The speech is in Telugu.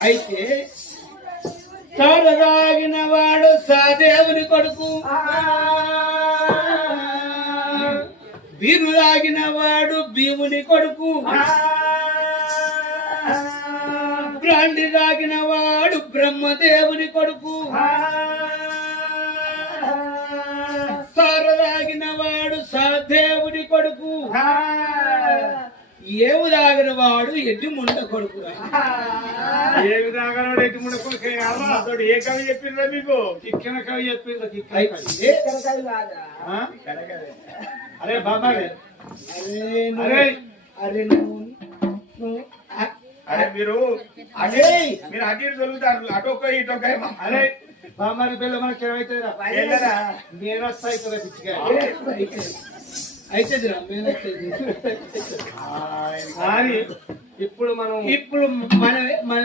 అయితే తాగిన వాడు సాదేవుని కొడుకు, బీరు తాగిన వాడు భీముని కొడుకు, బ్రాండి తాగిన వాడు బ్రహ్మదేవుని కొడుకు, తాగిన వాడు సాదేవుని కొడుకు, ఏమి తాగిన వాడు ఎడ్డి ముండ కొడుకు. ఏమి తాగనవాడు ఎడ్డి ముండ కొడుకు? ఏ కవి చెప్పిందా మీకు? కిక్కిన కవి చెప్పిందా? అరే బాబా, అరే అరే అరే మీరు మీరు అటు చదువుతారు, అటొక్క ఇటొక్క. అరే బామ్మారి పిల్ల మనకి ఏమైతుందిరా? నేను వస్తాయి కదా పిచ్చిగా. అయితే కానీ ఇప్పుడు మనం మన